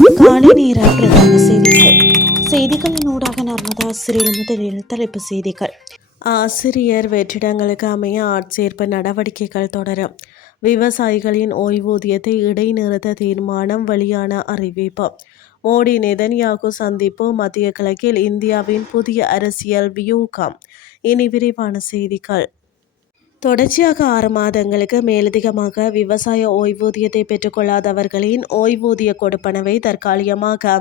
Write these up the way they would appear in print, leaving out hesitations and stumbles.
காலை நேர பிரதான செய்திகளின் ஊடாக நர்மதா ஆசிரியர் முதலில் தலைப்பு செய்திகள். ஆசிரியர் வெற்றிடங்களுக்கு அமைய ஆட்சேர்ப்பு நடவடிக்கைகள் தொடரும். விவசாயிகளின் ஓய்வூதியத்தை இடைநிறுத்த தீர்மானம் வெளியான அறிவிப்பு. மோடி நெதன்யாகு சந்திப்பு மத்திய கிழக்கில் இந்தியாவின் புதிய அரசியல் வியூகம். இனி விரிவான செய்திகள். தொடர்ச்சியாக 6 மாதங்களுக்கு மேலதிகமாக விவசாய ஓய்வூதியத்தை பெற்றுக்கொள்ளாதவர்களின் ஓய்வூதிய கொடுப்பனவை தற்காலிகமாக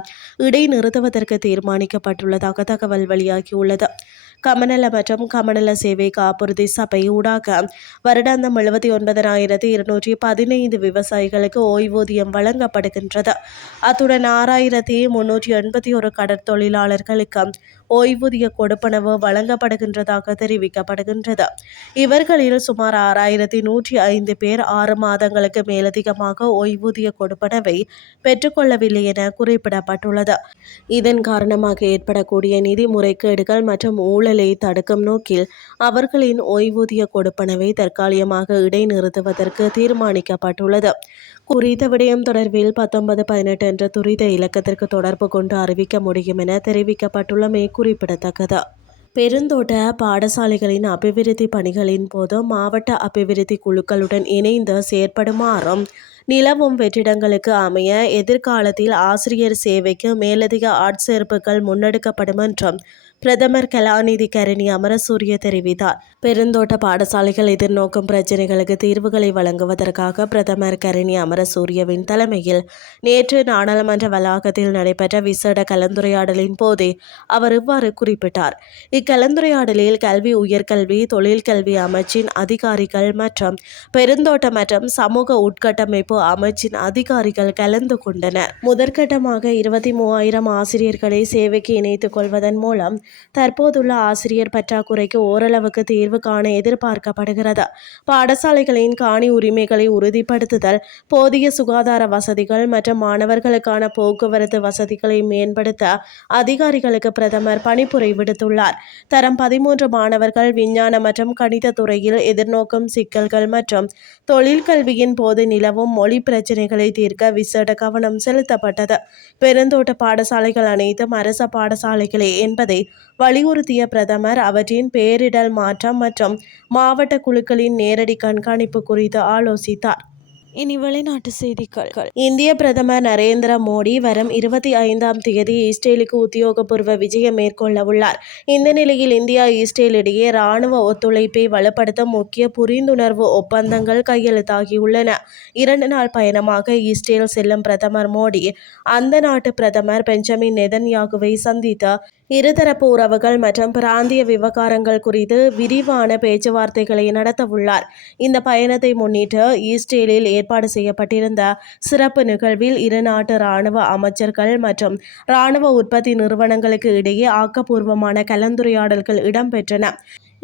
இடைநிறுத்துவதற்கு தீர்மானிக்கப்பட்டுள்ளதாக தகவல் வெளியாகியுள்ளது. கமநல மற்றும் கமநல சேவை காப்புறுதி சபை ஊடாக வருடாந்தம் 79,215 விவசாயிகளுக்கு ஓய்வூதியம் வழங்கப்படுகின்றது. அத்துடன் 6,381 கடற்தொழிலாளர்களுக்கு ஓய்வூதிய கொடுப்பனவு வழங்கப்படுகின்றதாக தெரிவிக்கப்படுகின்றது. இவர்களில் சுமார் 6,105 பேர் 6 மாதங்களுக்கு மேலதிகமாக ஓய்வூதிய கொடுப்பனவை பெற்றுக்கொள்ளவில்லை என குறிப்பிடப்பட்டுள்ளது. இதன் காரணமாக ஏற்படக்கூடிய நிதி முறைகேடுகள் மற்றும் ஊழலை தடுக்கும் நோக்கில் அவர்களின் ஓய்வூதிய கொடுப்பனவை தற்காலிகமாக இடைநிறுத்துவதற்கு தீர்மானிக்கப்பட்டுள்ளது. குறித்த விடயம் தொடர்பில் 1918 என்ற துரித இலக்கத்திற்கு தொடர்பு கொண்டு அறிவிக்க முடியும் என தெரிவிக்கப்பட்டுள்ளமை குறிப்பிடத்தக்கது. பெருந்தோட்ட பாடசாலைகளின் அபிவிருத்தி பணிகளின் போது மாவட்ட அபிவிருத்தி குழுக்களுடன் இணைந்து செயற்படுமாறும் நிலவும் வெற்றிடங்களுக்கு அமைய எதிர்காலத்தில் ஆசிரியர் சேவைக்கு மேலதிக ஆட்சேர்ப்புகள் முன்னெடுக்கப்படும் என்றும் பிரதமர் கலாநிதி கரணி அமரசூரிய தெரிவித்தார். பெருந்தோட்ட பாடசாலைகள் எதிர்நோக்கும் பிரச்சினைகளுக்கு தீர்வுகளை வழங்குவதற்காக பிரதமர் கரணி அமரசூரியவின் தலைமையில் நேற்று நாடாளுமன்ற வளாகத்தில் நடைபெற்ற விசேட கலந்துரையாடலின் போதே அவர் இவ்வாறு குறிப்பிட்டார். இக்கலந்துரையாடலில் கல்வி, உயர்கல்வி, தொழிற்கல்வி அமைச்சின் அதிகாரிகள் மற்றும் பெருந்தோட்ட மற்றும் சமூக உட்கட்டமைப்பு அமைச்சின் அதிகாரிகள் கலந்து கொண்டனர். முதற்கட்டமாக 23,000 ஆசிரியர்களை சேவைக்கு இணைத்துக் கொள்வதன் மூலம் தற்போதுள்ள ஆசிரியர் பற்றாக்குறைக்கு ஓரளவுக்கு தீர்வு காண எதிர்பார்க்கப்படுகிறது. பாடசாலைகளின் காணி உரிமைகளை உறுதிப்படுத்துதல், போதிய சுகாதார வசதிகள் மற்றும் மாணவர்களுக்கான போக்குவரத்து வசதிகளை மேம்படுத்த அதிகாரிகளுக்கு பிரதமர் பணிப்புரை விடுத்துள்ளார். தரம் 13 மாணவர்கள் விஞ்ஞான மற்றும் கணித துறையில் எதிர்நோக்கும் சிக்கல்கள் மற்றும் தொழிற்கல்வியின் போது நிலவும் மொழி பிரச்சினைகளை தீர்க்க விசேட கவனம் செலுத்தப்பட்டது. பெருந்தோட்ட பாடசாலைகள் அனைத்தும் அரச பாடசாலைகளே என்பதை வலியுறுத்திய பிரதமர் அவற்றின் பெயரிடல் மாற்றம் மற்றும் மாவட்ட குழுக்களின் நேரடி கண்காணிப்பு குறித்து ஆலோசித்தார். இனி வெளிநாட்டு செய்திகள். இந்திய பிரதமர் நரேந்திர மோடி வரும் 25ஆம் தேதி இஸ்ரேலுக்கு உத்தியோகபூர்வ விஜயம் மேற்கொள்ள உள்ளார். இந்த நிலையில் இந்தியா இஸ்ரேல் இடையே இராணுவ ஒத்துழைப்பை வலுப்படுத்தும் முக்கிய புரிந்துணர்வு ஒப்பந்தங்கள் கையெழுத்தாகியுள்ளன. 2 நாள் பயணமாக இஸ்ரேல் செல்லும் பிரதமர் மோடி அந்த நாட்டு பிரதமர் பெஞ்சமின் நெதன்யாகுவை சந்தித்து இருதரப்பு உறவுகள் மற்றும் பிராந்திய விவகாரங்கள் குறித்து விரிவான பேச்சுவார்த்தைகளை நடத்தவுள்ளார். இந்த பயணத்தை முன்னிட்டு இஸ்ரேலில் ஏற்பாடு செய்யப்பட்டிருந்த சிறப்பு நிகழ்வில் இரு நாட்டு இராணுவ அமைச்சர்கள் மற்றும் இராணுவ உற்பத்தி நிறுவனங்களுக்கு இடையே ஆக்கப்பூர்வமான கலந்துரையாடல்கள் இடம்பெற்றன.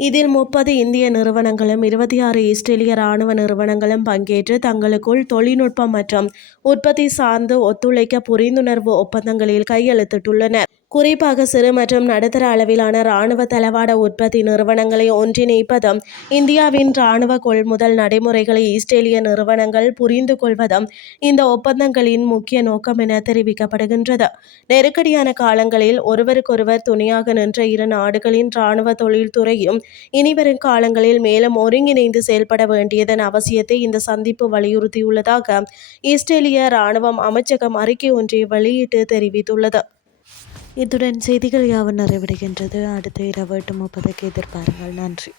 இதில் 30 இந்திய நிறுவனங்களும் 26 இஸ்ரேலிய இராணுவ நிறுவனங்களும் பங்கேற்று தங்களுக்குள் தொழில்நுட்பம் மற்றும் உற்பத்தி சார்ந்து ஒத்துழைக்க புரிந்துணர்வு ஒப்பந்தங்களில் கையெழுத்திட்டுள்ளனர். குறிப்பாக சிறு மற்றும் நடுத்தர அளவிலான இராணுவ தளவாட உற்பத்தி நிறுவனங்களை ஒன்றிணைப்பதும், இந்தியாவின் இராணுவ கொள்முதல் நடைமுறைகளை இஸ்ரேலிய நிறுவனங்கள் புரிந்து கொள்வதும் இந்த ஒப்பந்தங்களின் முக்கிய நோக்கம் என தெரிவிக்கப்படுகின்றது. நெருக்கடியான காலங்களில் ஒருவருக்கொருவர் துணையாக நின்ற இரு நாடுகளின் இராணுவ தொழில்துறையும் இனிவரும் காலங்களில் மேலும் ஒருங்கிணைந்து செயல்பட வேண்டியதன் அவசியத்தை இந்த சந்திப்பு வலியுறுத்தியுள்ளதாக இஸ்ரேலிய இராணுவம் அமைச்சகம் அறிக்கை ஒன்றை வெளியிட்டு தெரிவித்துள்ளது. இத்துடன் செய்திகள் யாவும் நிறைவடைகின்றது. அடுத்த இரவு 8:30 எதிர்பாருங்கள். நன்றி.